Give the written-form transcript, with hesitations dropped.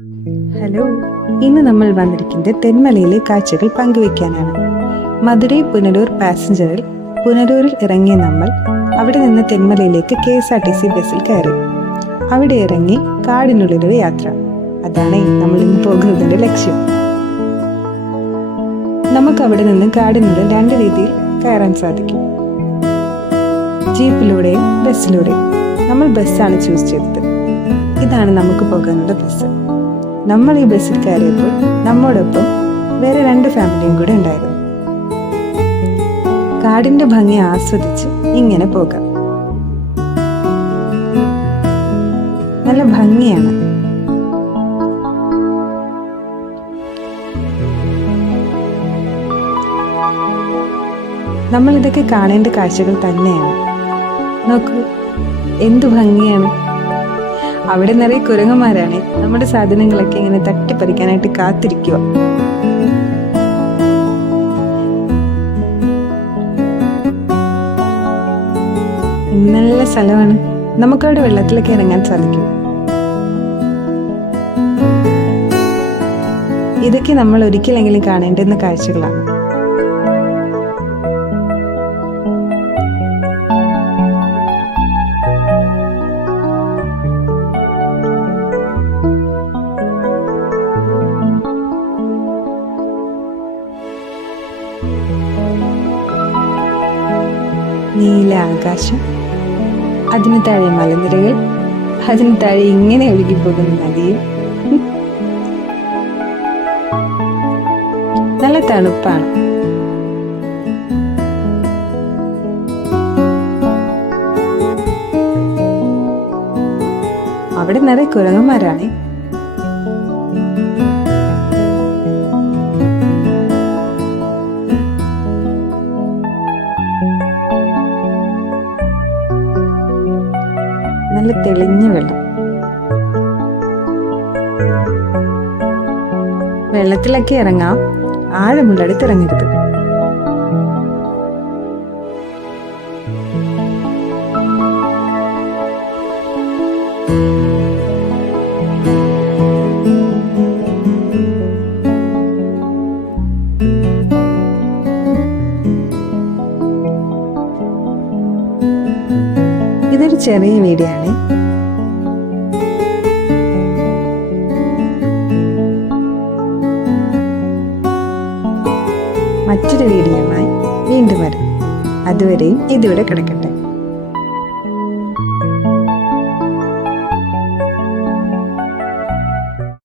Hello, ഇന്ന് നമ്മൾ വന്നിരിക്കുന്നത് തെന്മലയിലെ കാഴ്ചകൾ പങ്കുവയ്ക്കാനാണ്. മധുരൈ പുനലൂർ പാസഞ്ചറിൽ പുനലൂരിൽ ഇറങ്ങിയ നമ്മൾ അവിടെ നിന്ന് തെന്മലയിലേക്ക് KSRTC ബസ്സിൽ കയറി. അവിടെ ഇറങ്ങി കാടിനുള്ളിലൊരു യാത്ര. അതാണ് നമ്മൾ ഇന്ന് പോകുന്നതിന്റെ ലക്ഷ്യം. നമുക്ക് അവിടെ നിന്ന് കാടിനുള്ളിൽ രണ്ട് രീതിയിൽ കയറാൻ സാധിക്കും, ജീപ്പിലൂടെയും ബസ്സിലൂടെയും. നമ്മൾ ബസ്സാണ് ചൂസ് ചെയ്തത്. ഇതാണ് നമുക്ക് പോകാനുള്ള ബസ്. നമ്മൾ ഈ ബസ്സിൽ കയറിയപ്പോൾ നമ്മോടൊപ്പം വേറെ രണ്ട് ഫാമിലിയും കൂടെ ഉണ്ടായിരുന്നു. കാടിന്റെ ഭംഗി ആസ്വദിച്ച് ഇങ്ങനെ പോകാം. നല്ല ഭംഗിയാണ്. നമ്മൾ ഇതൊക്കെ കാണേണ്ട കാഴ്ചകൾ തന്നെയാണ്. നോക്കൂ, എന്തു ഭംഗിയാണ്. അവിടെ നിറയെ കുരങ്ങന്മാരാണ് നമ്മുടെ സാധനങ്ങളൊക്കെ ഇങ്ങനെ തട്ടിപ്പറിക്കാനായിട്ട് കാത്തിരിക്കുക. നല്ല സ്ഥലമാണ്. നമുക്കവിടെ വെള്ളത്തിലൊക്കെ ഇറങ്ങാൻ സാധിക്കും. ഇതൊക്കെ നമ്മൾ ഒരിക്കലെങ്കിലും കാണേണ്ടുന്ന കാഴ്ചകളാണ്. നീല ആകാശം, അതിന് താഴെ മലനിരകൾ, അതിന് താഴെ ഇങ്ങനെ ഒഴുകിപ്പോകുന്ന നദിയും. നല്ല തണുപ്പാണ്. അവിടെ നിറയെ കുരങ്ങന്മാരാണ്. നല്ല തെളിഞ്ഞ വെള്ളം. വെള്ളത്തിലൊക്കെ ഇറങ്ങാം, ആഴമുള്ളടുത്ത് ഇറങ്ങരുത്. ഇതൊരു ചെറിയ വീഡിയോ ആണ്. മറ്റൊരു വീഡിയോയുമായി വീണ്ടും വരാം. അതുവരെയും ഇതിവിടെ കിടക്കട്ടെ.